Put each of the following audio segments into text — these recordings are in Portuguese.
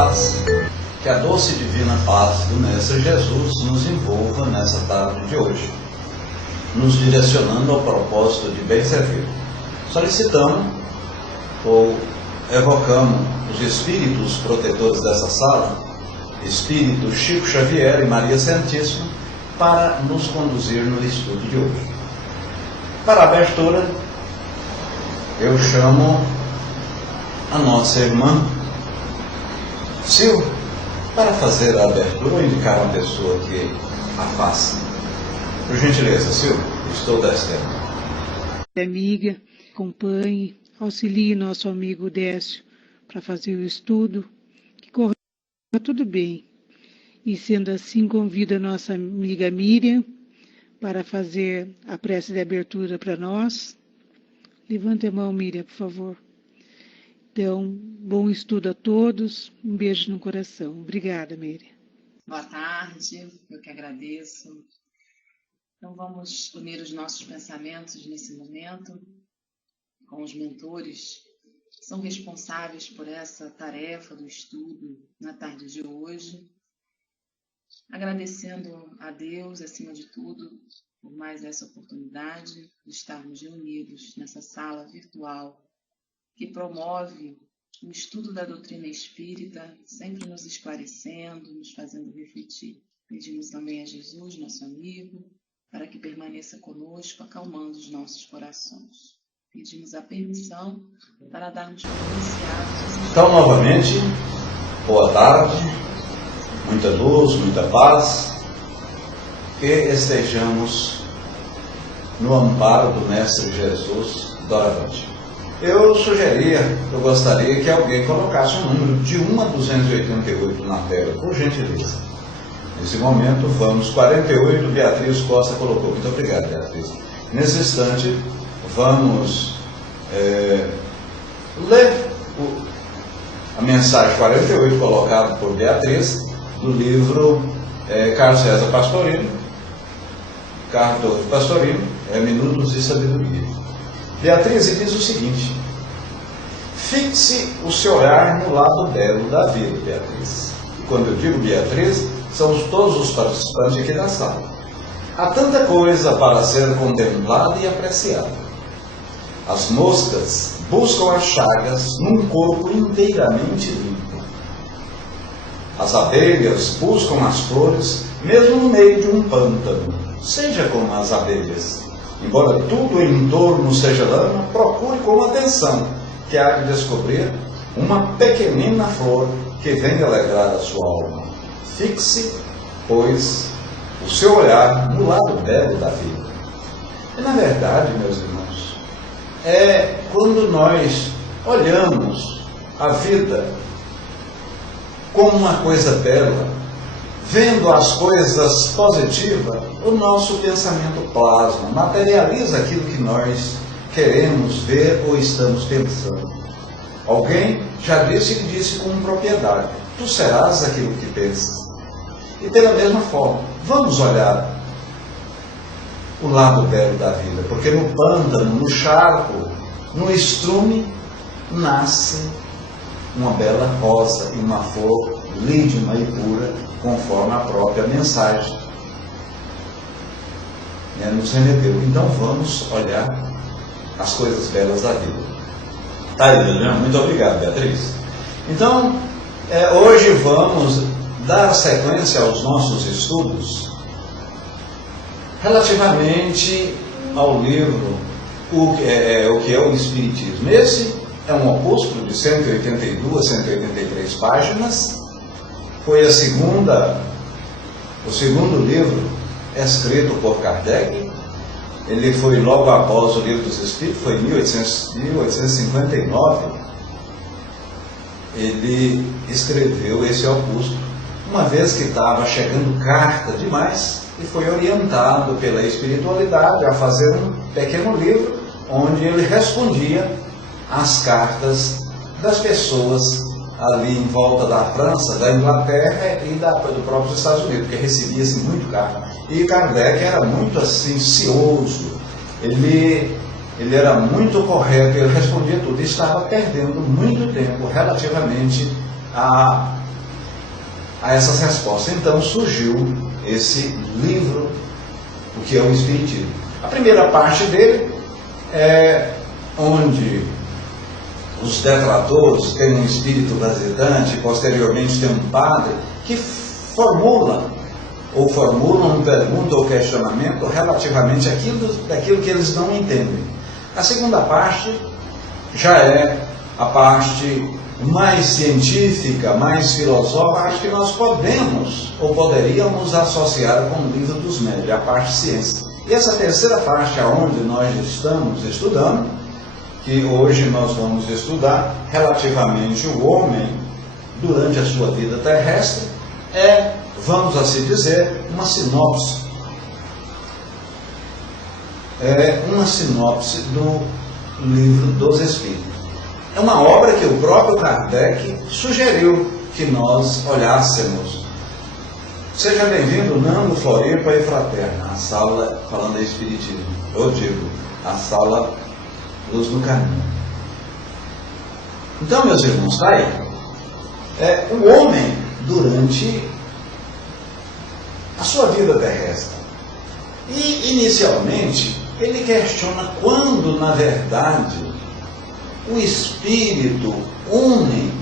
paz, que a doce e divina paz do Mestre Jesus nos envolva nessa tarde de hoje, nos direcionando ao propósito de bem servir. Solicitamos ou evocamos os espíritos protetores dessa sala, Espírito Chico Xavier e Maria Santíssima, para nos conduzir no estudo de hoje. Para a abertura, eu chamo a nossa irmã Silvia para fazer a abertura ou indicar uma pessoa que a faça. Por gentileza, Silvia, estou descendo. Amiga, acompanhe, auxilie nosso amigo Décio para fazer o estudo, que corra tudo bem. E sendo assim, convido a nossa amiga Miriam para fazer a prece de abertura para nós. Levante a mão, Miriam, por favor. Então, bom estudo a todos. Um beijo no coração. Obrigada, Miriam. Boa tarde, eu que agradeço. Então, vamos unir os nossos pensamentos nesse momento com os mentores que são responsáveis por essa tarefa do estudo na tarde de hoje. Agradecendo a Deus, acima de tudo, por mais essa oportunidade de estarmos reunidos nessa sala virtual que promove o estudo da doutrina espírita, sempre nos esclarecendo, nos fazendo refletir. Pedimos também a Jesus, nosso amigo, para que permaneça conosco, acalmando os nossos corações. Pedimos a permissão para darmos por iniciados. Então, novamente, boa tarde, muita luz, muita paz, que estejamos no amparo do Mestre Jesus doravante. Eu gostaria que alguém colocasse um número de 1 a 288 na tela, por gentileza. Nesse momento, vamos, 48, Beatriz Costa colocou. Muito obrigado, Beatriz. Nesse instante, vamos ler a mensagem 48, colocada por Beatriz, do livro Carlos César Pastorino, Minutos de Sabedoria. Beatriz diz o seguinte: fixe o seu olhar no lado belo da vida, Beatriz. E quando eu digo Beatriz, são todos os participantes aqui da sala. Há tanta coisa para ser contemplada e apreciada. As moscas buscam as chagas num corpo inteiramente limpo. As abelhas buscam as flores mesmo no meio de um pântano. Seja como as abelhas. Embora tudo em torno seja lama, procure com atenção, que há de descobrir uma pequenina flor que vem alegrar a sua alma. Fixe, pois, o seu olhar no lado belo da vida. E, na verdade, meus irmãos, quando nós olhamos a vida como uma coisa bela, vendo as coisas positivas, o nosso pensamento plasma, materializa aquilo que nós queremos ver ou estamos pensando. Alguém já disse com propriedade: tu serás aquilo que pensas. E pela mesma forma, vamos olhar o lado belo da vida, porque no pântano, no charco, no estrume, nasce uma bela rosa e uma flor lídima e pura, conforme a própria mensagem nos remeteu. Então vamos olhar as coisas belas da vida. Tá aí, Leandro? Muito obrigado, Beatriz. Então, hoje vamos dar sequência aos nossos estudos relativamente ao livro o que é o Espiritismo. Esse é um opúsculo de 182, 183 páginas. Foi o segundo livro escrito por Kardec. Ele foi logo após o Livro dos Espíritos, foi em 1859. Ele escreveu esse opúsculo, uma vez que estava chegando carta demais, e foi orientado pela espiritualidade a fazer um pequeno livro, onde ele respondia às cartas das pessoas ali em volta da França, da Inglaterra e do próprio Estados Unidos, porque recebia-se muito carta. E Kardec era muito assim, cioso, ele era muito correto, ele respondia tudo, e estava perdendo muito tempo relativamente a essas respostas. Então surgiu esse livro, o que é o Espiritismo. A primeira parte dele é onde os detratores têm um espírito visitante, posteriormente tem um padre que formulam uma pergunta ou questionamento relativamente daquilo que eles não entendem. A segunda parte já é a parte mais científica, mais filosófica. Acho que nós podemos ou poderíamos associar com o livro dos médios, a parte ciência. E essa terceira parte, aonde nós estamos estudando, que hoje nós vamos estudar relativamente o homem durante a sua vida terrestre, é, vamos assim dizer, uma sinopse. É uma sinopse do Livro dos Espíritos. É uma obra que o próprio Kardec sugeriu que nós olhássemos. Seja bem-vindo, Nando, Floripa e Fraterna, a sala falando de Espiritismo. Eu digo, a sala Luz no Caminho. Então, meus irmãos, está aí. O homem, durante a sua vida terrestre, e inicialmente, ele questiona quando, na verdade, o Espírito une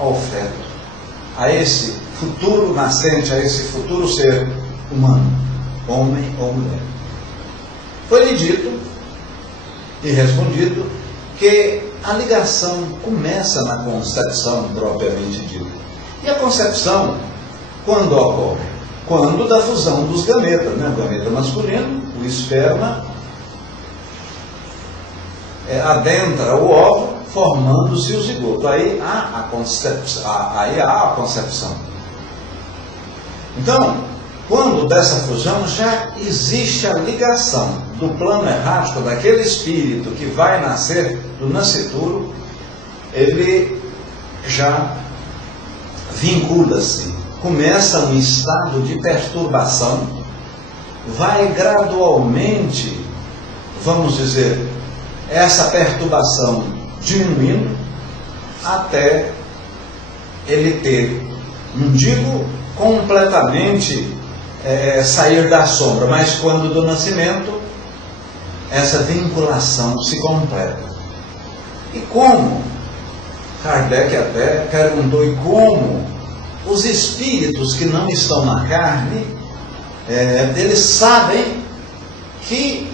ao feto, a esse futuro nascente, a esse futuro ser humano, homem ou mulher. Foi-lhe dito e respondido que a ligação começa na concepção propriamente dita. E a concepção, quando ocorre? Quando da fusão dos gametas, né? O gameta masculino, o esperma, adentra o óvulo, formando-se o zigoto. Aí há a concepção. Então, quando dessa fusão já existe a ligação do plano errático, daquele espírito que vai nascer do nascituro, ele já vincula-se, começa um estado de perturbação, vai gradualmente, vamos dizer, essa perturbação diminuindo até ele ter, não digo completamente sair da sombra, mas quando do nascimento essa vinculação se completa. E como? Kardec até perguntou, e como os espíritos que não estão na carne, eles sabem que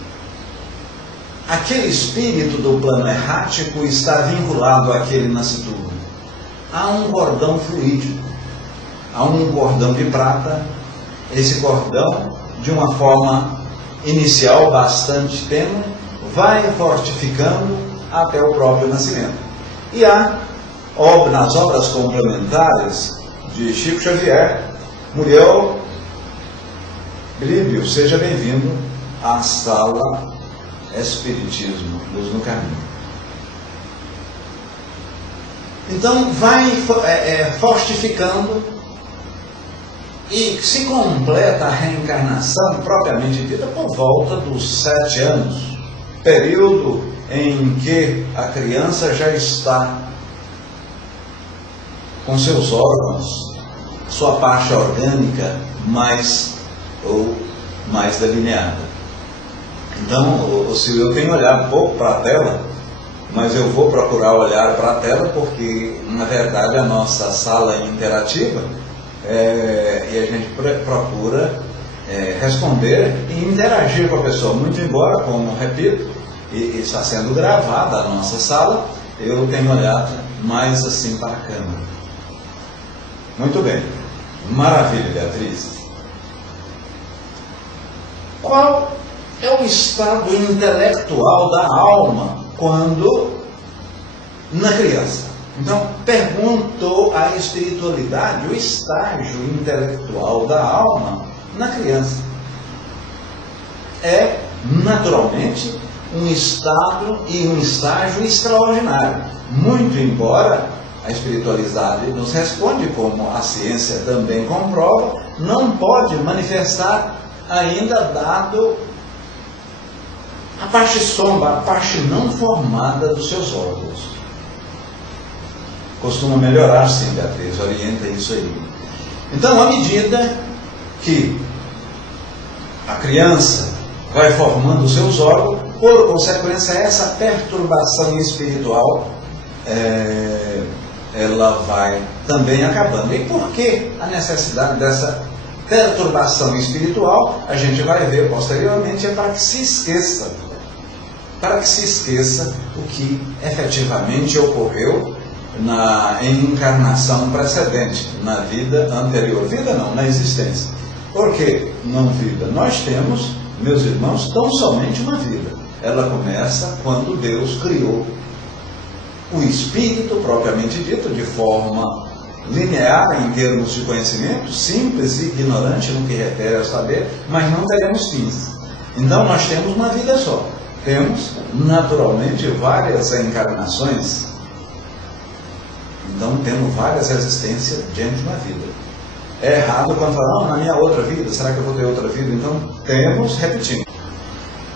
aquele espírito do plano errático está vinculado àquele nascituro. Há um cordão fluídico, há um cordão de prata. Esse cordão, de uma forma inicial bastante tênue, vai fortificando até o próprio nascimento. E há, nas obras complementares de Chico Xavier, Muriel Líbio, seja bem-vindo à sala Espiritismo, Luz no Caminho. Então vai fortificando e se completa a reencarnação propriamente dita por volta dos 7 anos, período em que a criança já está com seus órgãos, sua parte orgânica mais delineada. Então, eu tenho olhado pouco para a tela, mas eu vou procurar olhar para a tela porque, na verdade, a nossa sala é interativa e a gente procura responder e interagir com a pessoa. Muito embora, como repito, e está sendo gravada a nossa sala, eu tenho olhado mais assim para a câmera. Muito bem. Maravilha, Beatriz. Qual é o estado intelectual da alma quando na criança? Então, perguntou a espiritualidade o estágio intelectual da alma na criança. É, naturalmente, um estado e um estágio extraordinário. Muito embora a espiritualidade nos responde, como a ciência também comprova, não pode manifestar ainda dado a parte sombra, a parte não formada dos seus órgãos. Costuma melhorar, sim, Beatriz, orienta isso aí. Então, à medida que a criança vai formando os seus órgãos, por consequência, essa perturbação espiritual, ela vai também acabando. E por que a necessidade dessa perturbação espiritual? A gente vai ver posteriormente, é para que se esqueça. Para que se esqueça o que efetivamente ocorreu em encarnação precedente, na vida anterior. Vida não, na existência. Por que não vida? Nós temos, meus irmãos, tão somente uma vida. Ela começa quando Deus criou o Espírito, propriamente dito, de forma linear em termos de conhecimento, simples e ignorante no que refere ao saber, mas não teremos fins. Então nós temos uma vida só. Temos, naturalmente, várias encarnações. Então temos várias existências diante de uma vida. É errado quando falar, na minha outra vida, será que eu vou ter outra vida? Então temos, repetindo.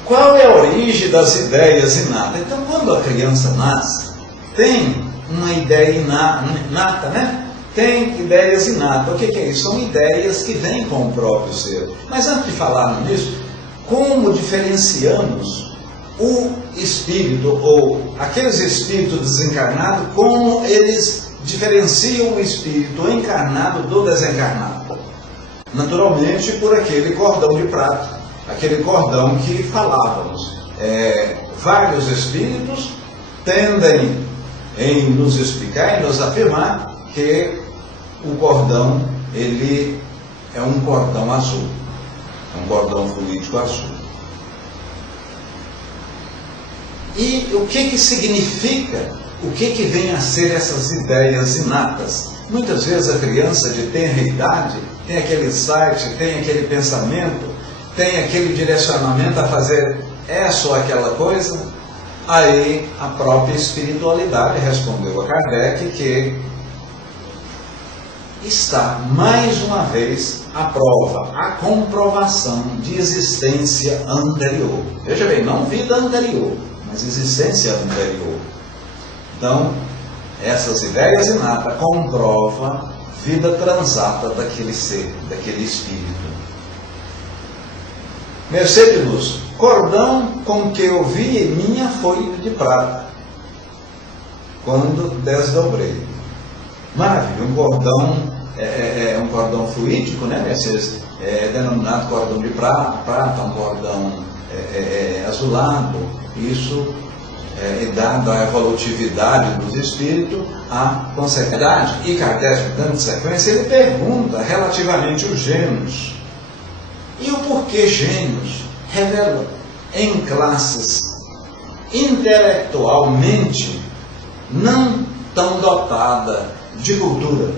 Qual é a origem das ideias inatas? Então, quando a criança nasce, tem uma ideia inata, né? Tem ideias inatas. O que é isso? São ideias que vêm com o próprio ser. Mas antes de falar nisso, como diferenciamos o espírito, ou aqueles espíritos desencarnados, como eles diferenciam o espírito encarnado do desencarnado? Naturalmente, por aquele cordão de prata. Aquele cordão que falávamos. Vários espíritos tendem em nos explicar e nos afirmar que o cordão, ele é um cordão azul. É um cordão fluídico azul. E o que significa, o que vem a ser essas ideias inatas? Muitas vezes a criança de tenra idade tem aquele insight, tem aquele pensamento, tem aquele direcionamento a fazer essa ou aquela coisa. Aí a própria espiritualidade respondeu a Kardec que está mais uma vez a prova, a comprovação de existência anterior. Veja bem, não vida anterior, mas existência anterior. Então, essas ideias inatas comprovam vida transata daquele ser, daquele espírito. Mercedes, cordão com que eu vi em minha folha de prata, quando desdobrei. Maravilha, um cordão é um cordão fluídico, né, Mercedes? É denominado cordão de prata, um cordão azulado. Isso é dado à evolutividade dos espíritos, à consequência. E Kardec, dando sequência, ele pergunta relativamente aos gênios. E o porquê gênios revela em classes intelectualmente não tão dotada de cultura.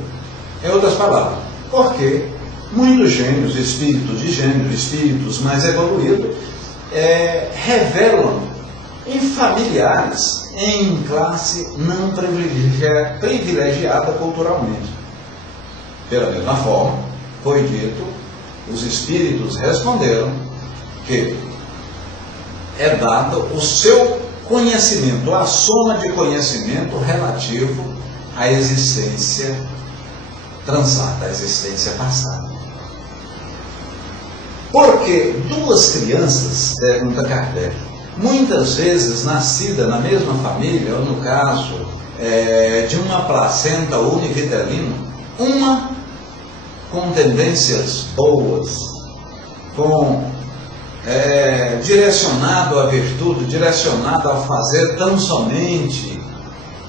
Em outras palavras, porque muitos gênios, espíritos de gênios, espíritos mais evoluídos, revelam em familiares, em classe não privilegiada culturalmente. Pela mesma forma, foi dito, os espíritos responderam que é dado o seu conhecimento, a soma de conhecimento relativo à existência transata, à existência passada. Porque duas crianças, pergunta Kardec, muitas vezes nascidas na mesma família, ou no caso de uma placenta univitelina, uma com tendências boas, direcionado à virtude, direcionado a fazer tão somente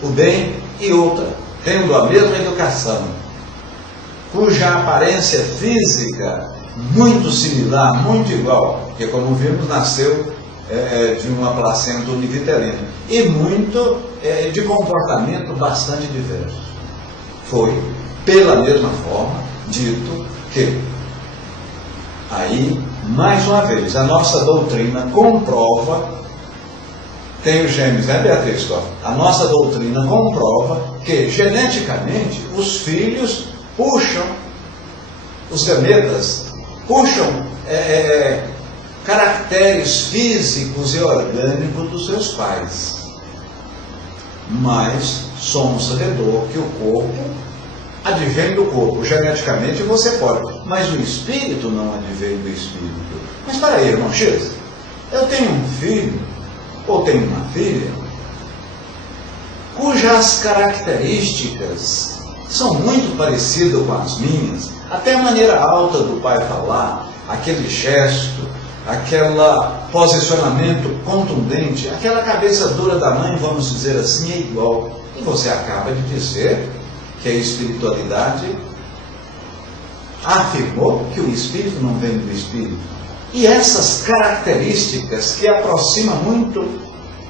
o bem, e outra, tendo a mesma educação, cuja aparência física muito similar, muito igual, que como vimos nasceu de uma placenta univitelina, e muito de comportamento bastante diverso. Foi, pela mesma forma, dito que, aí, mais uma vez, a nossa doutrina comprova, tem os gêmeos, né, Beatriz? A nossa doutrina comprova que, geneticamente, os filhos puxam, os gametas puxam caracteres físicos e orgânicos dos seus pais. mas somos sabedor que o corpo advém do corpo. Geneticamente você pode, mas o espírito não advém do espírito. Mas para aí, irmão X, eu tenho um filho, ou tenho uma filha, cujas características são muito parecidas com as minhas, até a maneira alta do pai falar, aquele gesto, aquele posicionamento contundente, aquela cabeça dura da mãe, vamos dizer assim, é igual. E você acaba de dizer que a espiritualidade afirmou que o espírito não vem do espírito. E essas características que aproximam muito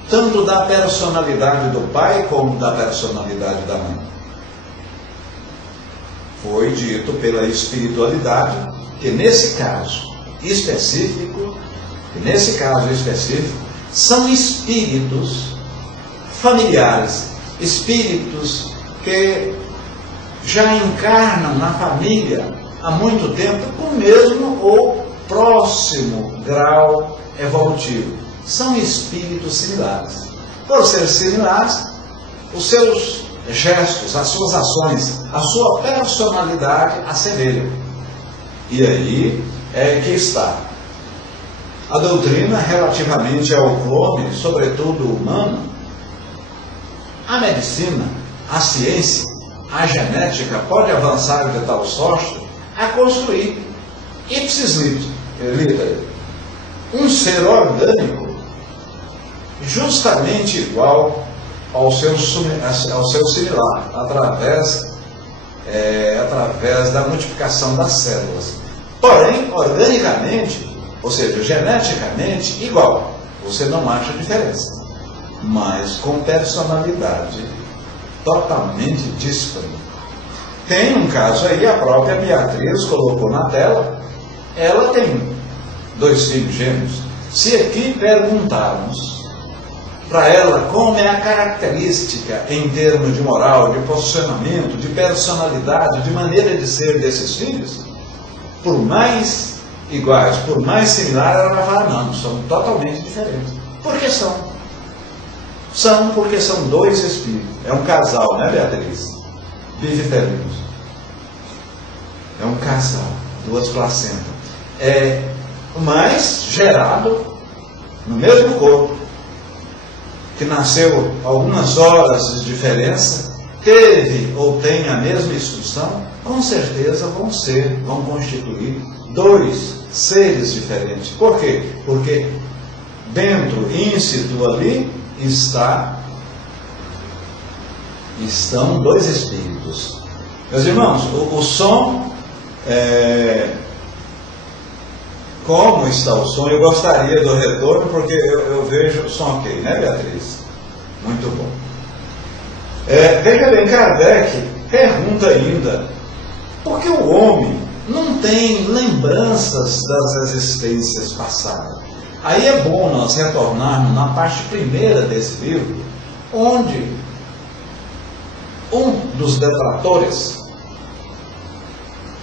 tanto da personalidade do pai como da personalidade da mãe. Foi dito pela espiritualidade que nesse caso específico, são espíritos familiares, espíritos que já encarnam na família há muito tempo com o mesmo ou próximo grau evolutivo. São espíritos similares. Por serem similares, os seus gestos, as suas ações, a sua personalidade assemelham. E aí é que está a doutrina relativamente ao clone, sobretudo humano. A medicina, a ciência, a genética pode avançar de tal sorte a construir ipsis litteris um ser orgânico justamente igual ao seu similar, através da multiplicação das células. Porém, organicamente, ou seja, geneticamente, igual. Você não acha diferença. Mas com personalidade totalmente díspare. Tem um caso aí, a própria Beatriz colocou na tela, ela tem 2 filhos gêmeos. Se aqui perguntarmos para ela como é a característica em termos de moral, de posicionamento, de personalidade, de maneira de ser desses filhos, por mais iguais, por mais similares, ela vai falar, não, são totalmente diferentes. Por que são? São porque são 2 espíritos. É um casal, né, Beatriz? Bivitelinos. É um casal, 2 placentas. Mas gerado no mesmo corpo, que nasceu algumas horas de diferença, teve ou tem a mesma instrução, com certeza vão constituir 2 seres diferentes. Por quê? Porque dentro, íncito ali, estão 2 espíritos. Meus irmãos, o som, como está o som? Eu gostaria do retorno, porque eu vejo o som ok, né, Beatriz? Muito bom. Veja bem, Kardec pergunta ainda, por que o homem não tem lembranças das existências passadas? Aí é bom nós retornarmos na parte primeira desse livro, onde um dos detratores,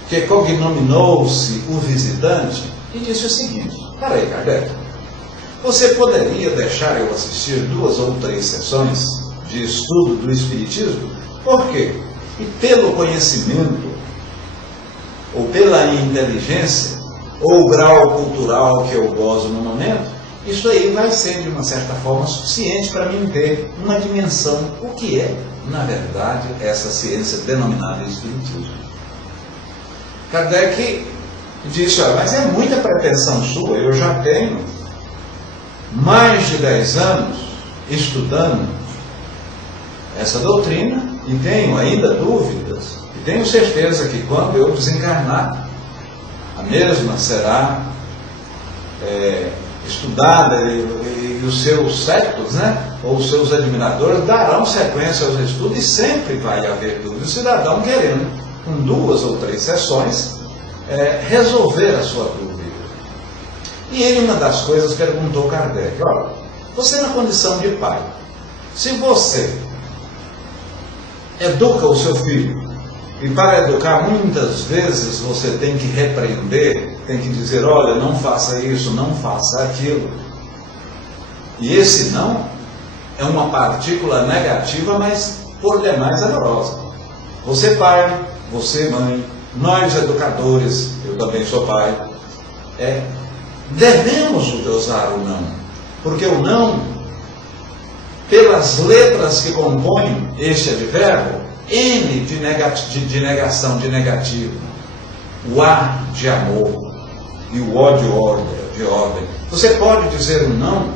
que cognominou-se o visitante, e disse o seguinte: peraí, Kardec, você poderia deixar eu assistir 2 ou 3 sessões de estudo do Espiritismo? Por quê? E pelo conhecimento, ou pela inteligência, ou o grau cultural que eu gozo no momento, isso aí vai ser, de uma certa forma, suficiente para mim ter uma dimensão, o que é, na verdade, essa ciência denominada Espiritismo. Kardec disse, mas é muita pretensão sua, eu já tenho mais de 10 anos estudando essa doutrina e tenho ainda dúvidas, e tenho certeza que quando eu desencarnar, a mesma será estudada e os seus sectos, né, ou os seus admiradores darão sequência aos estudos e sempre vai haver dúvida. O cidadão querendo, com 2 ou 3 sessões, resolver a sua dúvida. E ele, uma das coisas, perguntou a Kardec, olha, você na condição de pai, se você educa o seu filho, e para educar muitas vezes você tem que repreender, tem que dizer, olha, não faça isso, não faça aquilo, e esse não é uma partícula negativa, mas por demais amorosa. Você pai, você mãe, nós educadores, eu também sou pai, devemos usar o não, porque o não, pelas letras que compõem este advérbio, N de negação, de negativo, o A de amor e o O de ordem. Você pode dizer um não,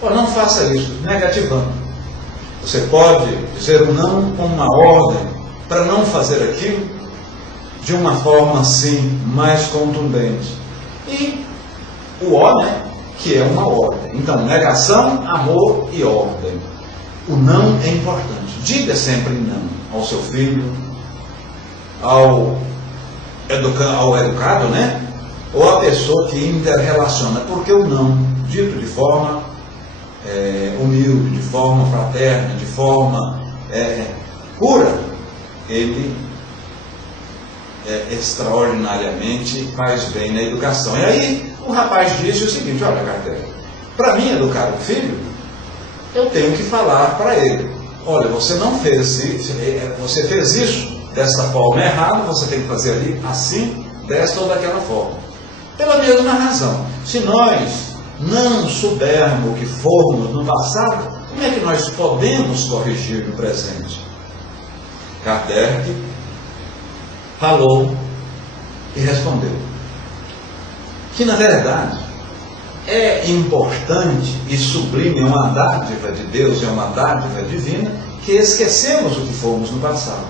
ou não faça isso, negativando. Você pode dizer um não com uma ordem para não fazer aquilo de uma forma assim mais contundente. E o O, né, que é uma ordem. Então, negação, amor e ordem. O não é importante. Diga sempre não ao seu filho, ao educado, né? Ou a pessoa que interrelaciona. Porque o não, dito de forma humilde, de forma fraterna, de forma pura, ele extraordinariamente faz bem na educação. E aí o rapaz disse o seguinte: olha, Cartério, para mim educar o filho, eu tenho que falar para ele: olha, você não fez isso, você fez isso dessa forma errada, você tem que fazer ali assim, desta ou daquela forma. Pela mesma razão, se nós não soubermos o que fomos no passado, como é que nós podemos corrigir no presente? Kardec falou e respondeu que, na verdade, é importante e sublime, é uma dádiva de Deus, é uma dádiva divina, que esquecemos o que fomos no passado.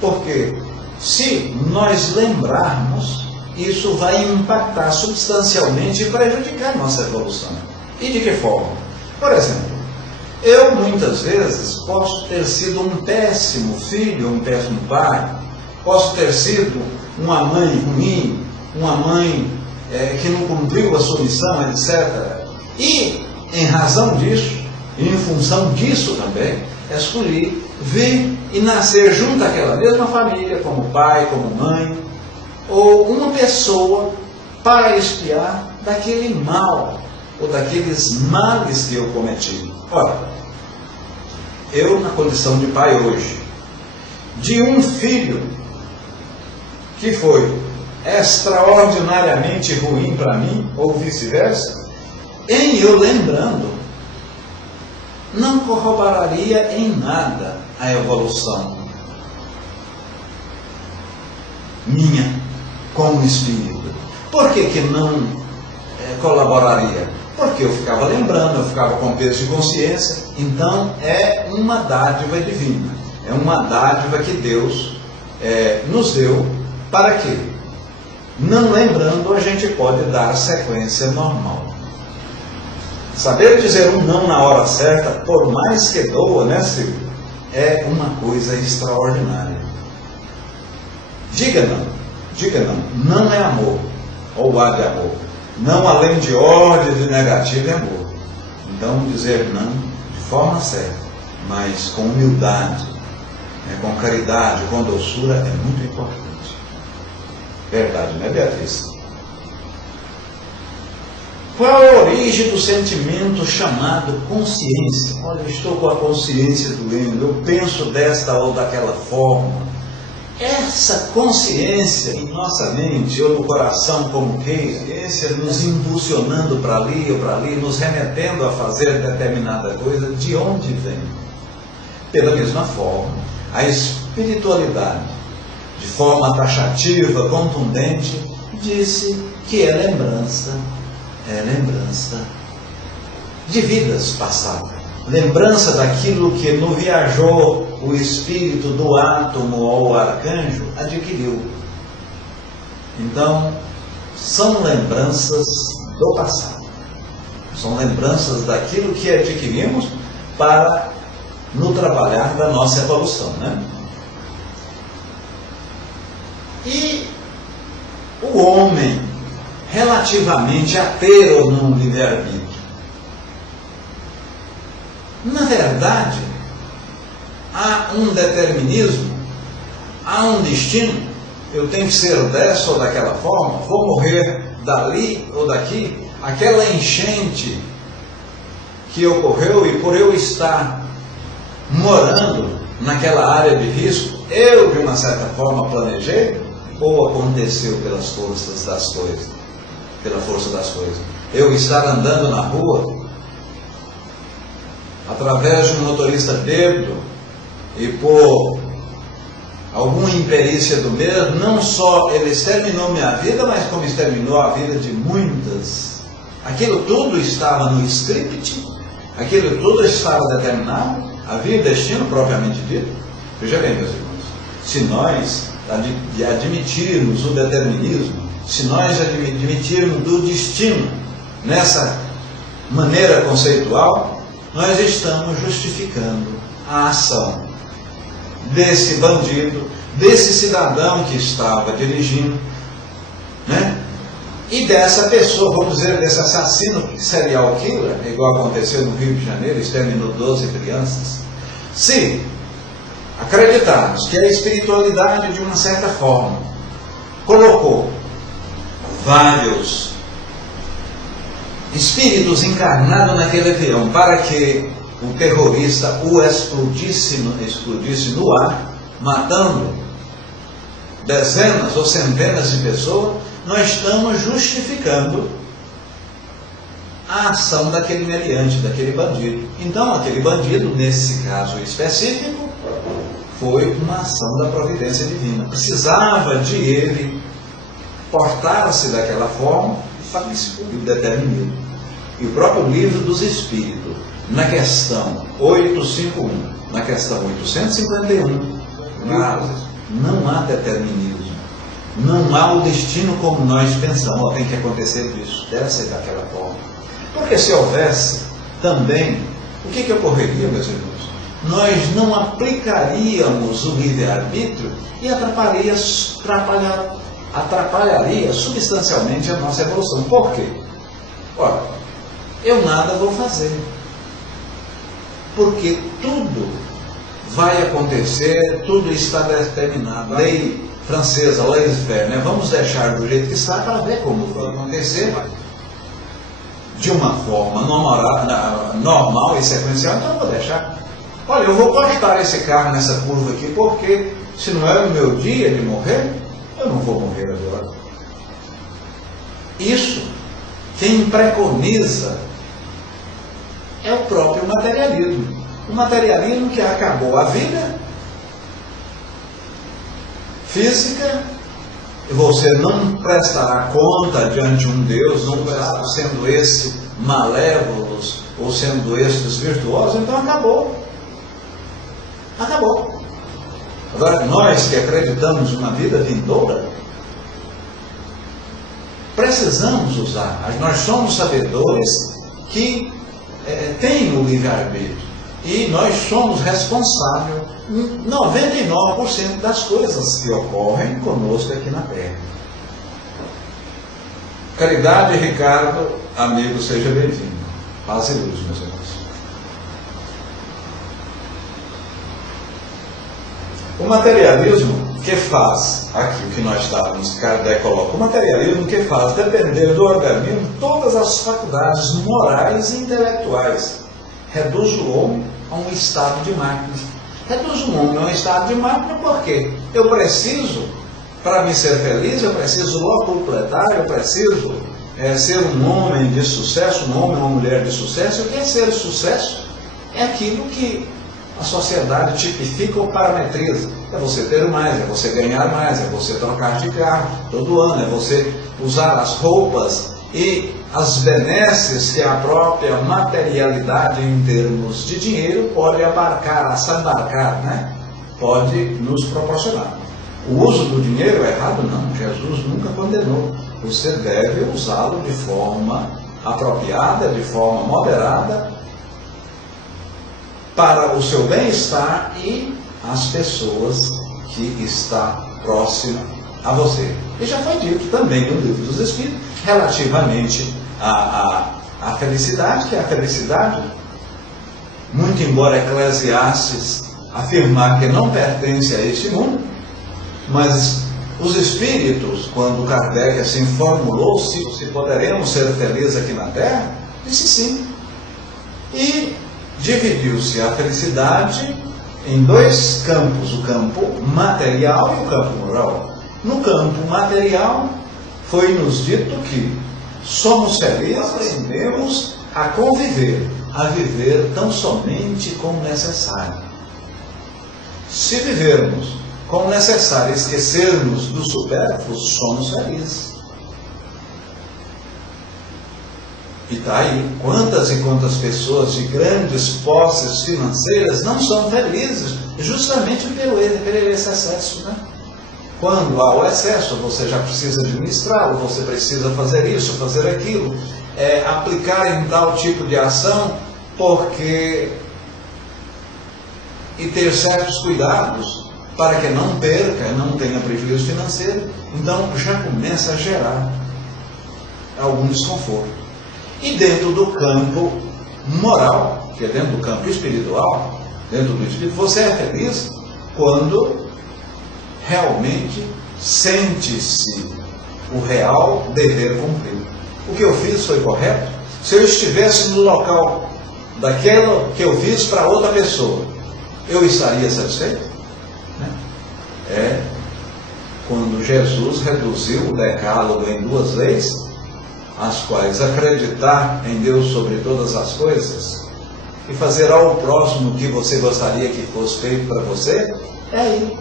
Porque se nós lembrarmos, isso vai impactar substancialmente e prejudicar a nossa evolução. E de que forma? Por exemplo, eu muitas vezes posso ter sido um péssimo filho, um péssimo pai, posso ter sido uma mãe ruim, uma mãe que não cumpriu a sua missão, etc. E, em razão disso, e em função disso também, escolhi vir e nascer junto àquela mesma família, como pai, como mãe, ou uma pessoa para expiar daquele mal, ou daqueles males que eu cometi. Ora, eu na condição de pai hoje, de um filho que foi extraordinariamente ruim para mim, ou vice-versa, em eu lembrando, não corroboraria em nada a evolução minha como espírito. Por que não colaboraria? Porque eu ficava lembrando, eu ficava com peso de consciência. Então é uma dádiva divina, é uma dádiva que Deus nos deu. Para quê? Não lembrando, a gente pode dar a sequência normal. Saber dizer um não na hora certa, por mais que doa, né, Silvio? É uma coisa extraordinária. Diga não. Diga não. Não é amor. Ou há de amor. Não além de ódio, de negativo, é amor. Então, dizer não de forma certa, mas com humildade, com caridade, com doçura, é muito importante. Verdade, não é, Beatriz? Qual a origem do sentimento chamado consciência? Olha, eu estou com a consciência doendo, eu penso desta ou daquela forma. Essa consciência em nossa mente ou no coração, como queira, nos impulsionando para ali ou para ali, nos remetendo a fazer determinada coisa, de onde vem? Pela mesma forma, a espiritualidade, de forma taxativa, contundente, disse que é lembrança de vidas passadas, lembrança daquilo que no viajou o espírito do átomo ou o arcanjo adquiriu. Então, são lembranças do passado, são lembranças daquilo que adquirimos para no trabalhar da nossa evolução, né? E o homem, relativamente a ter ou não livre-arbítrio, na verdade, há um determinismo, há um destino. Eu tenho que ser dessa ou daquela forma, vou morrer dali ou daqui. Aquela enchente que ocorreu e por eu estar morando naquela área de risco, eu de uma certa forma planejei, ou aconteceu pelas forças das coisas? Pela força das coisas. Eu estar andando na rua, através de um motorista bêbado, e por alguma imperícia do mesmo, não só ele exterminou minha vida, mas como exterminou a vida de muitas. Aquilo tudo estava no script, aquilo tudo estava determinado, havia destino propriamente dito. Veja bem, meus irmãos, se nós admitirmos o determinismo, se nós admitirmos o destino nessa maneira conceitual, nós estamos justificando a ação desse bandido, desse cidadão que estava dirigindo, né? E dessa pessoa, vamos dizer, desse assassino serial killer, igual aconteceu no Rio de Janeiro, exterminou 12 crianças. Se acreditarmos que a espiritualidade, de uma certa forma, colocou vários espíritos encarnados naquele avião para que o terrorista o explodisse no ar, matando dezenas ou centenas de pessoas, nós estamos justificando a ação daquele meliante, daquele bandido. Então, aquele bandido, nesse caso específico, foi uma ação da providência divina. Precisava de ele portar-se daquela forma para o determinismo. E o próprio livro dos Espíritos, na questão 851, na questão 851, não há determinismo, não há o destino como nós pensamos, tem que acontecer disso, dessa e daquela forma. Porque se houvesse também, o que ocorreria, meus irmãos? Nós não aplicaríamos o livre-arbítrio e atrapalharia substancialmente a nossa evolução. Por quê? Ora, eu nada vou fazer. Porque tudo vai acontecer, tudo está determinado. Lei francesa, laissez-faire, né? Vamos deixar do jeito que está para ver como vai acontecer de uma forma normal e sequencial, então eu vou deixar. Olha, eu vou cortar esse carro nessa curva aqui, porque se não é o meu dia de morrer, eu não vou morrer agora. Isso, quem preconiza é o próprio materialismo. O materialismo que acabou a vida física, e você não prestará conta diante de um Deus, não prestará, sendo esse malévolos ou sendo estes virtuosos, então acabou. Acabou. Agora, nós que acreditamos numa vida vindoura, precisamos usar. Nós somos sabedores que têm o livre-arbítrio. E nós somos responsáveis em 99% das coisas que ocorrem conosco aqui na Terra. Caridade, Ricardo, amigo, seja bem-vindo. Paz e luz, meus irmãos. O materialismo que faz, aqui o que nós estávamos, Kardec coloca, o materialismo que faz depender do organismo todas as faculdades morais e intelectuais, reduz o homem a um estado de máquina. Reduz o homem a um estado de máquina porque eu preciso, para me ser feliz, eu preciso logo completar, eu preciso ser um homem de sucesso, um homem ou uma mulher de sucesso. O que é ser sucesso? É aquilo que a sociedade tipifica ou parametriza. É você ter mais, é você ganhar mais, é você trocar de carro todo ano, é você usar as roupas e as benesses que a própria materialidade em termos de dinheiro pode assambarcar, né? Pode nos proporcionar. O uso do dinheiro é errado? Não, Jesus nunca condenou. Você deve usá-lo de forma apropriada, de forma moderada, para o seu bem-estar e as pessoas que estão próximas a você. E já foi dito também no Livro dos Espíritos, relativamente à felicidade, que é a felicidade, muito embora Eclesiastes afirmar que não pertence a este mundo, mas os Espíritos, quando Kardec assim formulou se poderemos ser felizes aqui na Terra, disse sim. E dividiu-se a felicidade em dois campos, o campo material e o campo moral. No campo material, foi-nos dito que somos felizes, aprendemos a conviver, a viver tão somente como necessário. Se vivermos como necessário e esquecermos do supérfluo, somos felizes. E está aí, quantas e quantas pessoas de grandes posses financeiras não são felizes, justamente pelo esse excesso, né? Quando há o excesso, você já precisa administrá-lo, você precisa fazer isso, fazer aquilo, aplicar em tal tipo de ação, porque... e ter certos cuidados para que não perca, não tenha prejuízo financeiro. Então já começa a gerar algum desconforto. E dentro do campo moral, que é dentro do campo espiritual, dentro do espírito, você é feliz quando realmente sente-se o real dever cumprido. O que eu fiz foi correto? Se eu estivesse no local daquilo que eu fiz para outra pessoa, eu estaria satisfeito? É quando Jesus reduziu o decálogo em 2 leis, as quais acreditar em Deus sobre todas as coisas e fazer ao próximo o que você gostaria que fosse feito para você, é aí.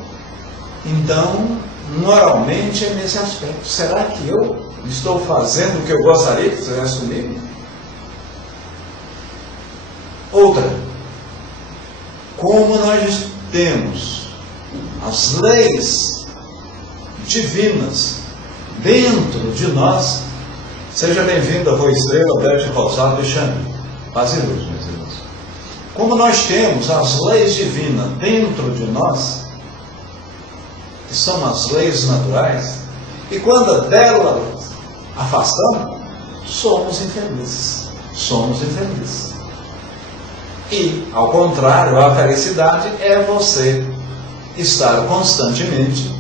Então, moralmente é nesse aspecto. Será que eu estou fazendo o que eu gostaria que fizesse comigo? Outra, como nós temos as leis divinas dentro de nós. Seja bem-vindo a Rua Estrela, Bete Rosado e Xande. Paz e luz, meus irmãos. Como nós temos as leis divinas dentro de nós, que são as leis naturais, e quando delas afastamos, somos infelizes. Somos infelizes. E, ao contrário, a felicidade é você estar constantemente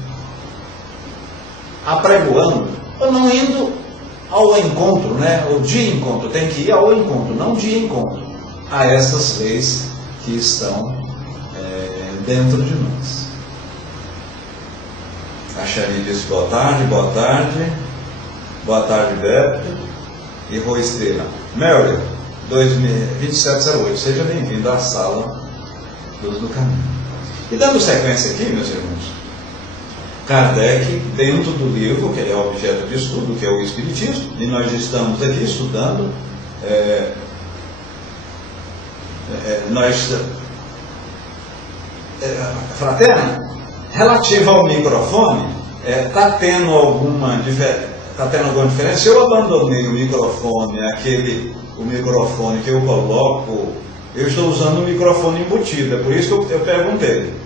apregoando, ou não indo ao encontro, né? Ou de encontro, tem que ir ao encontro, não de encontro, a essas leis que estão dentro de nós. A Xani disse boa tarde, boa tarde, boa tarde, Beto e Rua Estrela. Mary, 2708, seja bem-vindo à sala Luz do Caminho. E dando sequência aqui, meus irmãos, Kardec, dentro do livro, que é objeto de estudo, que é o Espiritismo, e nós estamos aqui estudando, fraterno, relativo ao microfone, está tendo alguma diferença? Eu abandonei o microfone, o microfone que eu coloco, eu estou usando o microfone embutido, é por isso que eu perguntei.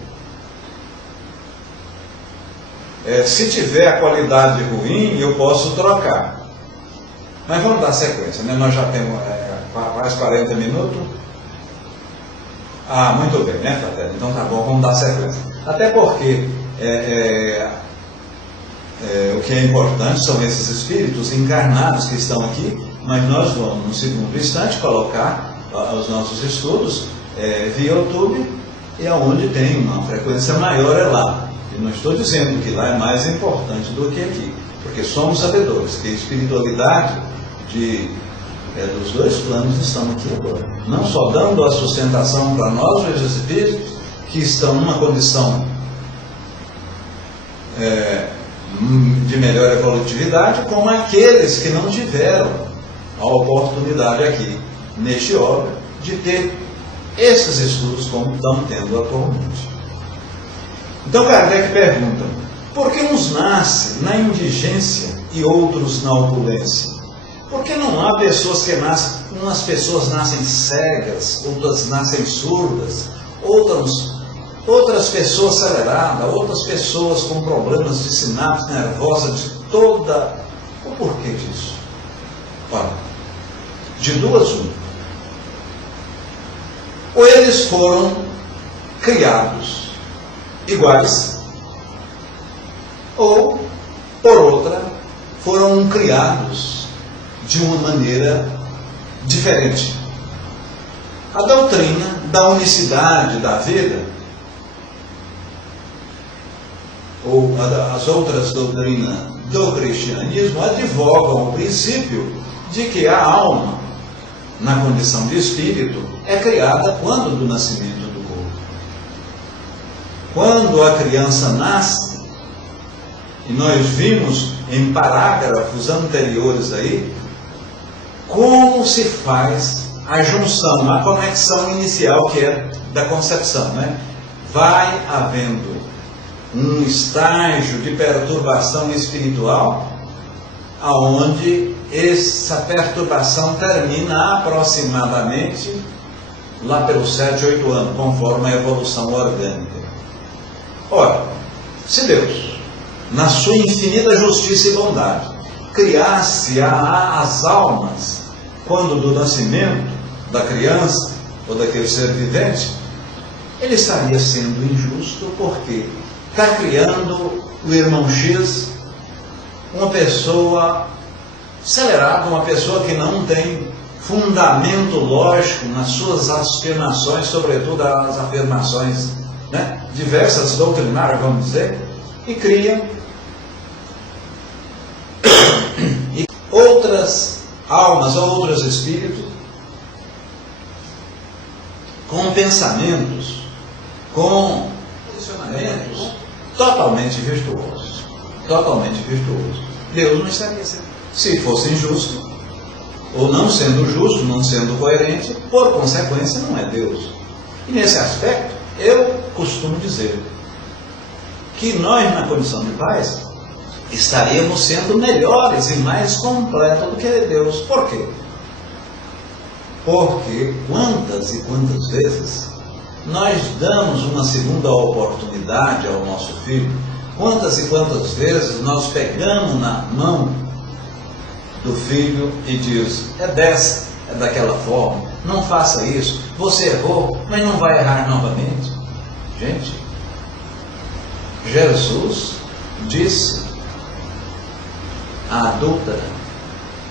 Se tiver a qualidade ruim, eu posso trocar. Mas vamos dar sequência, né? Nós já temos quase 40 minutos. Ah, muito bem, né, Fraterno? Então tá bom, vamos dar sequência. Até porque o que é importante são esses espíritos encarnados que estão aqui, mas nós vamos, no segundo instante, colocar os nossos estudos via YouTube, e aonde tem uma frequência maior é lá. E não estou dizendo que lá é mais importante do que aqui, porque somos sabedores que a espiritualidade dos dois planos estão aqui agora. Não só dando a sustentação para nós, os espíritos, que estão numa condição de melhor evolutividade, como aqueles que não tiveram a oportunidade aqui, neste obra, de ter esses estudos como estão tendo atualmente. Então Kardec pergunta, por que uns nascem na indigência e outros na opulência? Por que não há pessoas que nascem, umas pessoas nascem cegas, outras nascem surdas, outras pessoas aceleradas, outras pessoas com problemas de sinapse nervosa, de toda... O porquê disso? Olha, de duas uma. Ou eles foram criados iguais, ou, por outra, foram criados de uma maneira diferente. A doutrina da unicidade da vida, ou as outras doutrinas do cristianismo, advogam o princípio de que a alma, na condição de espírito, é criada quando do nascimento do corpo. Quando a criança nasce, e nós vimos em parágrafos anteriores aí, como se faz a junção, a conexão inicial que é da concepção, né? Vai havendo um estágio de perturbação espiritual, aonde essa perturbação termina aproximadamente lá pelos 7, 8 anos, conforme a evolução orgânica. Ora, se Deus, na sua infinita justiça e bondade, criasse as almas quando do nascimento da criança ou daquele ser vivente, ele estaria sendo injusto, porque está criando o irmão X, uma pessoa acelerada, uma pessoa que não tem fundamento lógico nas suas afirmações, sobretudo as afirmações, né, diversas doutrinárias, vamos dizer, e cria outras almas ou outros espíritos com pensamentos, com posicionamentos totalmente virtuosos. Totalmente virtuosos. Deus não estaria sendo. Se fosse injusto, ou não sendo justo, não sendo coerente, por consequência não é Deus. E nesse aspecto, eu costumo dizer que nós, na condição de paz, estaríamos sendo melhores e mais completos do que Deus. Por quê? Porque quantas e quantas vezes nós damos uma segunda oportunidade ao nosso filho, quantas e quantas vezes nós pegamos na mão do filho e diz, é dessa, é daquela forma, não faça isso, você errou, mas não vai errar novamente. Gente, Jesus disse à adúltera,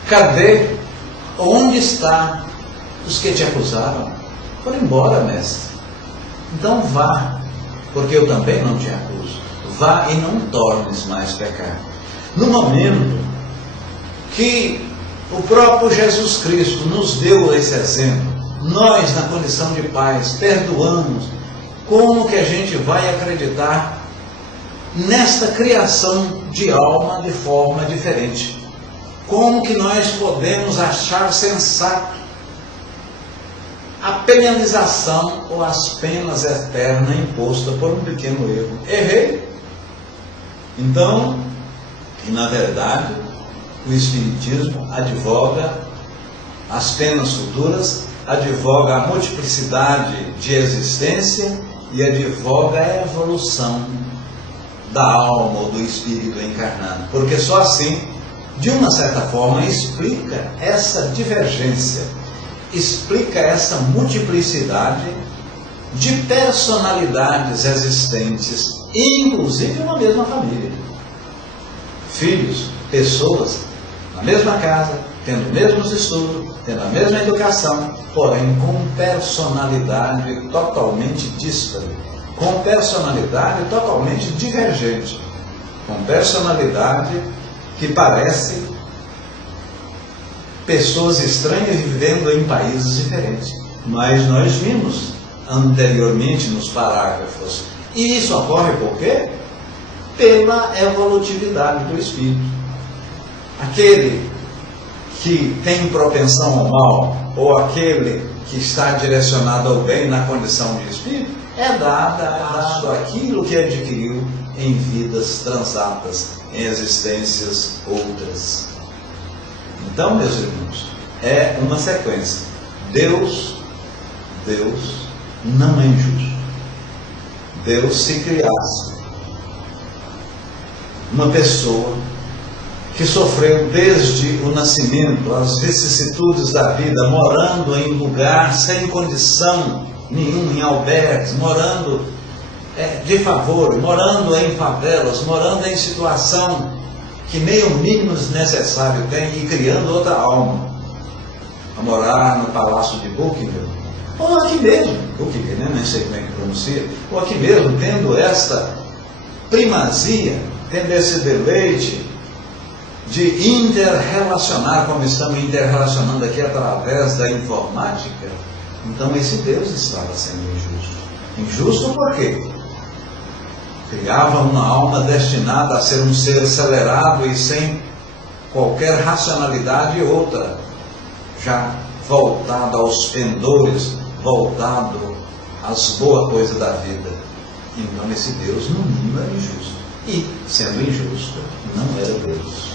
cadê, onde está os que te acusaram? Foram embora, mestre. Então vá, porque eu também não te acuso. Vá e não tornes mais pecar. No momento que o próprio Jesus Cristo nos deu esse exemplo, nós, na condição de pais, perdoamos, como que a gente vai acreditar nesta criação de alma de forma diferente? Como que nós podemos achar sensato a penalização ou as penas eternas impostas por um pequeno erro? Errei. Então, e na verdade, o Espiritismo advoga as penas futuras, advoga a multiplicidade de existência e advoga a evolução da alma ou do espírito encarnado. Porque só assim, de uma certa forma, explica essa divergência, explica essa multiplicidade de personalidades existentes, inclusive na mesma família. Filhos, pessoas, na mesma casa, tendo os mesmos estudos, tendo a mesma educação, porém com personalidade totalmente díspare, com personalidade totalmente divergente, com personalidade que parece pessoas estranhas vivendo em países diferentes. Mas nós vimos anteriormente nos parágrafos, e isso ocorre por quê? Pela evolutividade do espírito. Aquele que tem propensão ao mal, ou aquele que está direcionado ao bem na condição de espírito, é dado aquilo que adquiriu em vidas transatas, em existências outras. Então, meus irmãos, é uma sequência. Deus não é injusto. Deus, se criasse uma pessoa que sofreu desde o nascimento as vicissitudes da vida, morando em lugar sem condição nenhuma, em albergues, morando de favor, morando em favelas, morando em situação que nem o mínimo necessário tem, e criando outra alma. A morar no Palácio de Buckingham, ou aqui mesmo, Buckingham, né? Nem sei como é que pronuncia, ou aqui mesmo, tendo esta primazia, tendo esse deleite de interrelacionar, como estamos interrelacionando aqui através da informática, então esse Deus estava sendo injusto. Injusto por quê? Criava uma alma destinada a ser um ser acelerado e sem qualquer racionalidade, e outra já voltada aos pendores, voltado às boas coisas da vida. Então esse Deus no mínimo era injusto. E, sendo injusto, não era Deus.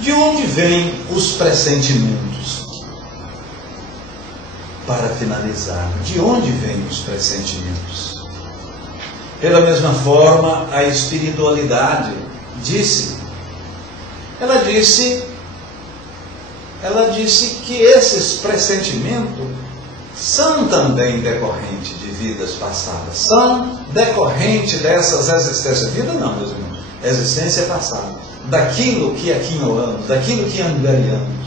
De onde vêm os pressentimentos? Para finalizar, de onde vêm os pressentimentos? Pela mesma forma, a espiritualidade ela disse que esses pressentimentos são também decorrentes de vidas passadas, são decorrentes dessas existências. Vida não, meus irmãos, existência passada, daquilo que aquinhoamos, daquilo que angariamos.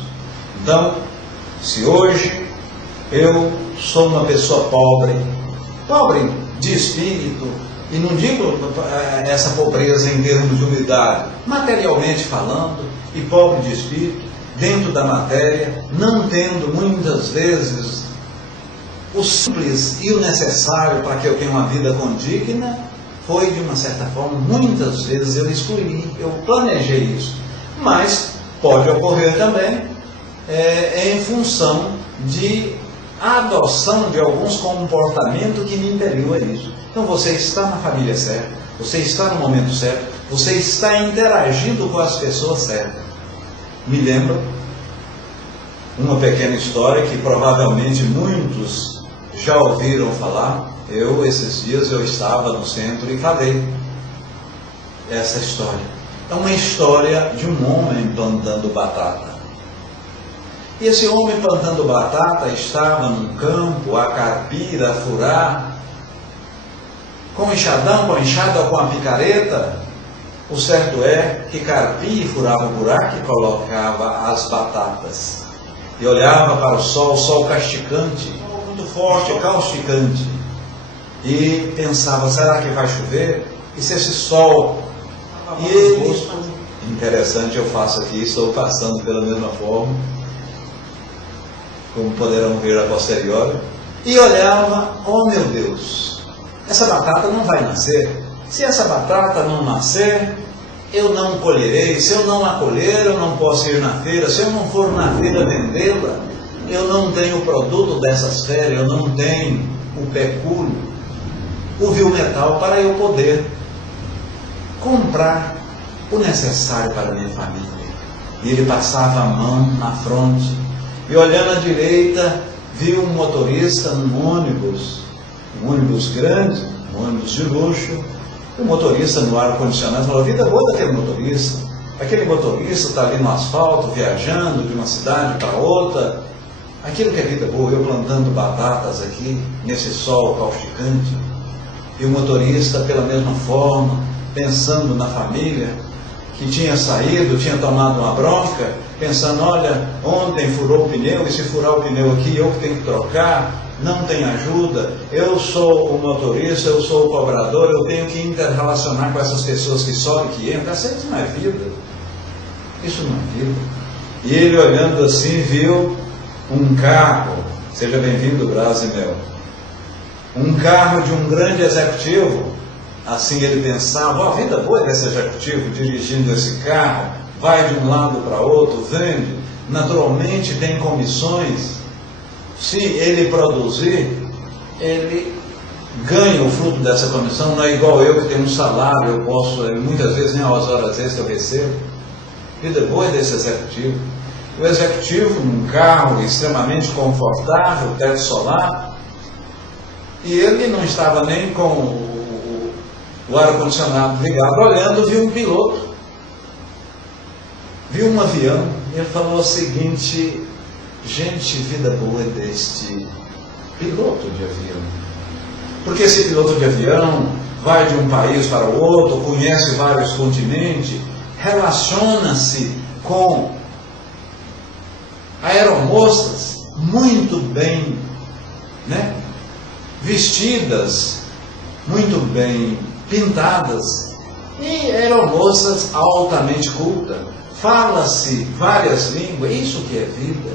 Então, se hoje eu sou uma pessoa pobre de espírito, e não digo essa pobreza em termos de humildade, materialmente falando, e pobre de espírito, dentro da matéria, não tendo muitas vezes o simples e o necessário para que eu tenha uma vida condigna, foi de uma certa forma, muitas vezes eu escolhi, eu planejei isso. Mas pode ocorrer também em função de adoção de alguns comportamentos que me impeliu a isso. Então você está na família certa, você está no momento certo, você está interagindo com as pessoas certas. Me lembro uma pequena história que provavelmente muitos já ouviram falar. Esses dias eu estava no centro e falei essa história. É uma história de um homem plantando batata. E esse homem plantando batata estava num campo, a carpir, a furar, com enxadão, com enxada ou com a picareta. O certo é que carpia e furava o buraco e colocava as batatas. E olhava para o sol castigante, muito forte, causticante. E pensava, será que vai chover? E se esse sol... E ele... Interessante, eu faço aqui, estou passando pela mesma forma, como poderão ver a posteriori. E olhava, oh meu Deus, essa batata não vai nascer. Se essa batata não nascer, eu não colherei. Se eu não a colher, eu não posso ir na feira. Se eu não for na feira vendê-la, eu não tenho o produto dessas férias, eu não tenho o pecúlio, o vil metal para eu poder comprar o necessário para a minha família. E ele passava a mão na fronte e olhando à direita, viu um motorista num ônibus grande, um ônibus de luxo. O motorista no ar-condicionado falou, vida boa daquele motorista. Aquele motorista está ali no asfalto, viajando de uma cidade para outra. Aquilo que é vida boa, eu plantando batatas aqui, nesse sol causticante. E o motorista, pela mesma forma, pensando na família, que tinha saído, tinha tomado uma bronca, pensando, olha, ontem furou o pneu, e se furar o pneu aqui, eu que tenho que trocar, não tem ajuda, eu sou o motorista, eu sou o cobrador, eu tenho que interrelacionar com essas pessoas que sobem e que entram. Isso não é vida. Isso não é vida. E ele olhando assim, viu um carro, seja bem-vindo, Brasimel, um carro de um grande executivo. Assim ele pensava, a vida boa desse executivo dirigindo esse carro, vai de um lado para outro, vende, naturalmente tem comissões. Se ele produzir, ele ganha o fruto dessa comissão. Não é igual eu que tenho um salário, eu posso, muitas vezes nem às horas extras eu recebo. Vida boa desse executivo. O executivo num carro extremamente confortável, teto solar, e ele não estava nem com o ar-condicionado ligado, olhando, viu um piloto, viu um avião, e ele falou o seguinte, gente, vida boa é deste piloto de avião. Porque esse piloto de avião vai de um país para o outro, conhece vários continentes, relaciona-se com aeromoças muito bem, né, vestidas, muito bem pintadas, e aeromoças altamente cultas. Fala-se várias línguas, isso que é vida.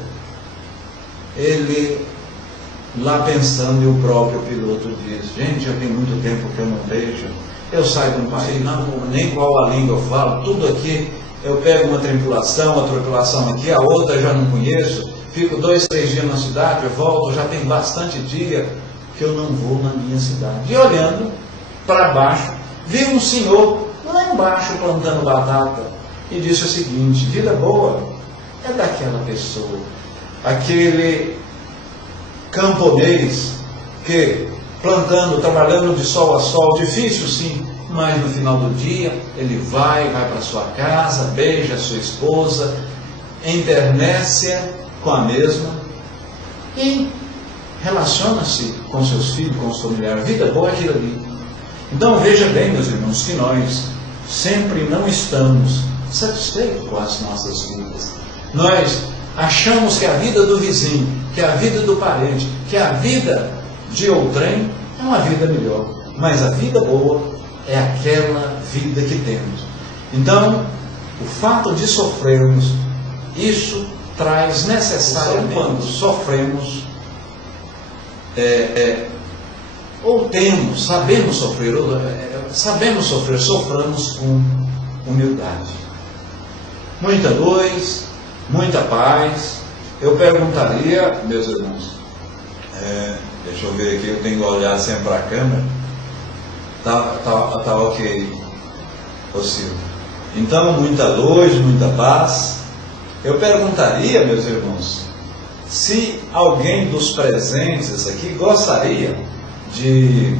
Ele, lá pensando, e o próprio piloto diz: gente, já tem muito tempo que eu não vejo, eu saio de um país, não, nem qual a língua eu falo, tudo aqui, eu pego uma tripulação aqui, a outra eu já não conheço, fico 2, 3 dias na cidade, eu volto, já tem bastante dia que eu não vou na minha cidade. E olhando para baixo, vi um senhor lá embaixo plantando batata, e disse o seguinte: vida boa é daquela pessoa, aquele camponês que plantando, trabalhando de sol a sol, difícil sim, mas no final do dia ele vai para sua casa, beija a sua esposa, enternece-a com a mesma e relaciona-se com seus filhos, com os familiares. Vida boa é aquilo ali. Então veja bem, meus irmãos, que nós sempre não estamos satisfeitos com as nossas vidas. Nós achamos que a vida do vizinho, que a vida do parente, que a vida de outrem é uma vida melhor. Mas a vida boa é aquela vida que temos. Então, o fato de sofrermos, isso traz necessariamente, quando sofremos, ou temos, sabemos sofrer, soframos com humildade. Muita luz, muita paz. Eu perguntaria, meus irmãos, deixa eu ver aqui, eu tenho que olhar sempre para a câmera. Tá ok, ô Silvio. Então, muita luz, muita paz. Eu perguntaria, meus irmãos, se alguém dos presentes aqui gostaria de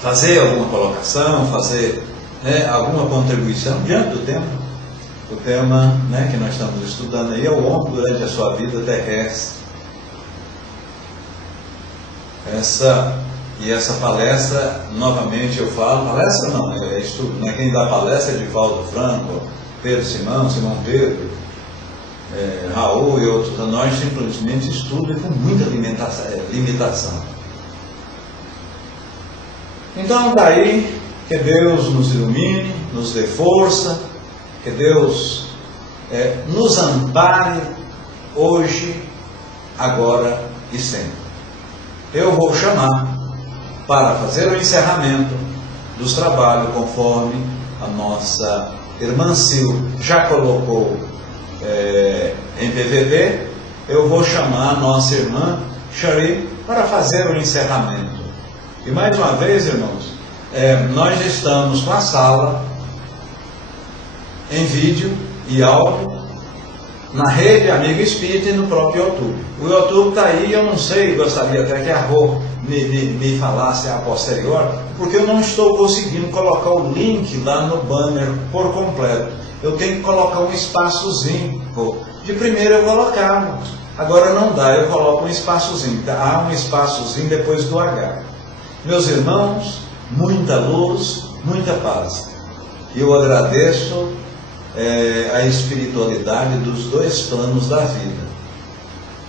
fazer alguma colocação, fazer alguma contribuição diante do tema. O tema, que nós estamos estudando aí é o homem durante a sua vida terrestre. Essa palestra, novamente eu falo, palestra não, é estudo, quem dá palestra é Divaldo Franco, Pedro Simão Pedro, Raul e outros. Nós simplesmente estudamos com muita limitação. Então daí que Deus nos ilumine, nos dê força, que Deus nos ampare hoje, agora e sempre. Eu vou chamar para fazer o encerramento dos trabalhos, conforme a nossa irmã Sil já colocou em PVP, eu vou chamar a nossa irmã Shari para fazer o encerramento. E mais uma vez, irmãos, nós estamos com a sala em vídeo e áudio na rede Amigo Espírita e no próprio YouTube. O YouTube está aí, eu não sei, gostaria até que a Rô me falasse a posterior, porque eu não estou conseguindo colocar o link lá no banner por completo. Eu tenho que colocar um espaçozinho. De primeiro eu colocava, agora não dá, eu coloco um espaçozinho. Há um espaçozinho depois do H. Meus irmãos, muita luz, muita paz. Eu agradeço a espiritualidade dos dois planos da vida.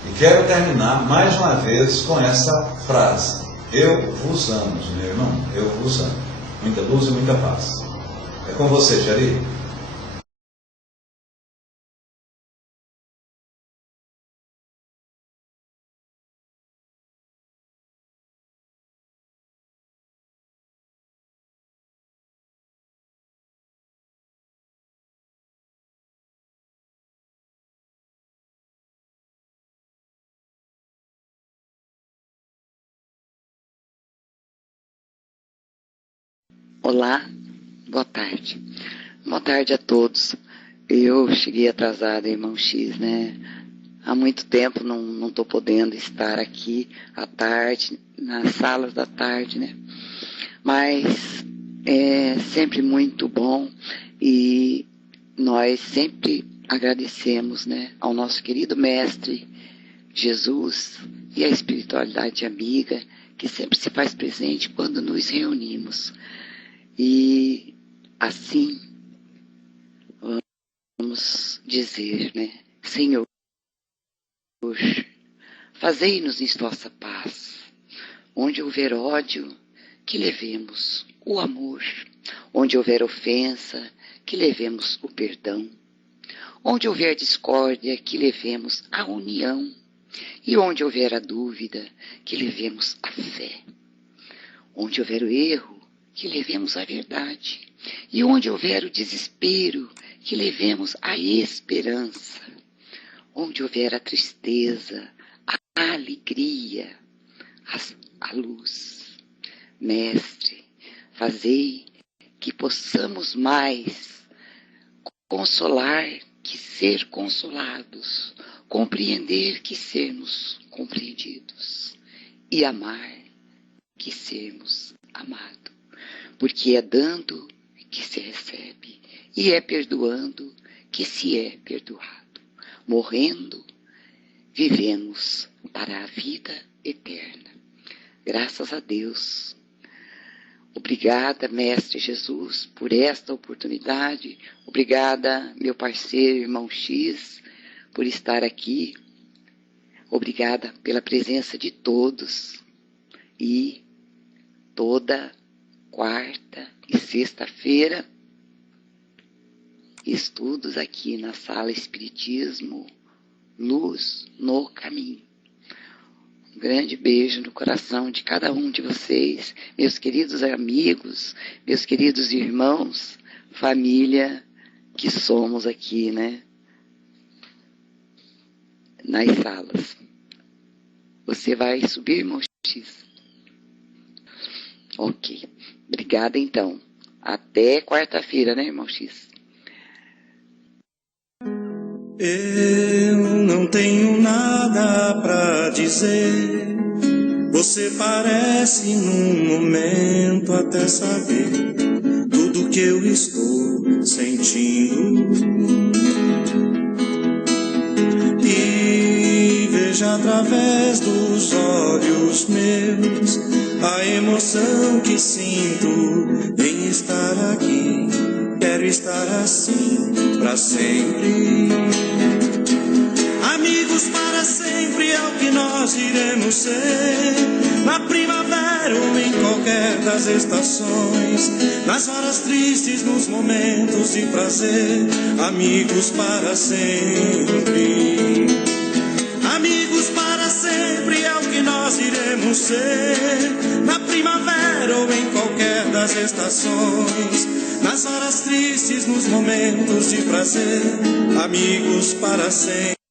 E quero terminar mais uma vez com essa frase: eu vos amo, meu irmão, eu vos amo. Muita luz e muita paz. É com você, Jari. Olá, boa tarde. Boa tarde a todos. Eu cheguei atrasada, irmão X, né? Há muito tempo não estou podendo estar aqui à tarde, nas salas da tarde, né? Mas é sempre muito bom e nós sempre agradecemos, né, ao nosso querido Mestre Jesus e à espiritualidade amiga que sempre se faz presente quando nos reunimos. E assim vamos dizer, né, Senhor, fazei-nos em vossa paz. Onde houver ódio, que levemos o amor. Onde houver ofensa, que levemos o perdão. Onde houver discórdia, que levemos a união. E onde houver a dúvida, que levemos a fé. Onde houver o erro, que levemos a verdade. E onde houver o desespero, que levemos a esperança. Onde houver a tristeza, a alegria, a luz. Mestre, fazei que possamos mais consolar que ser consolados, compreender que sermos compreendidos e amar que sermos amados, porque é dando que se recebe e é perdoando que se é perdoado. Morrendo, vivemos para a vida eterna. Graças a Deus. Obrigada, Mestre Jesus, por esta oportunidade. Obrigada, meu parceiro, irmão X, por estar aqui. Obrigada pela presença de todos. E toda quarta e sexta-feira, estudos aqui na Sala Espiritismo, Luz no Caminho. Um grande beijo no coração de cada um de vocês, meus queridos amigos, meus queridos irmãos, família que somos aqui, né? Nas salas. Você vai subir, irmão X? Ok. Obrigada, então. Até quarta-feira, né, irmão X? Eu não tenho nada pra dizer. Você parece num momento até saber tudo que eu estou sentindo. E veja através dos olhos meus a emoção que sinto em estar aqui. Quero estar assim pra sempre. Amigos para sempre é o que nós iremos ser. Na primavera ou em qualquer das estações. Nas horas tristes, nos momentos de prazer. Amigos para sempre. Amigos para sempre é o que nós iremos ser. Na primavera ou em qualquer das estações. Nas horas tristes, nos momentos de prazer, amigos para sempre.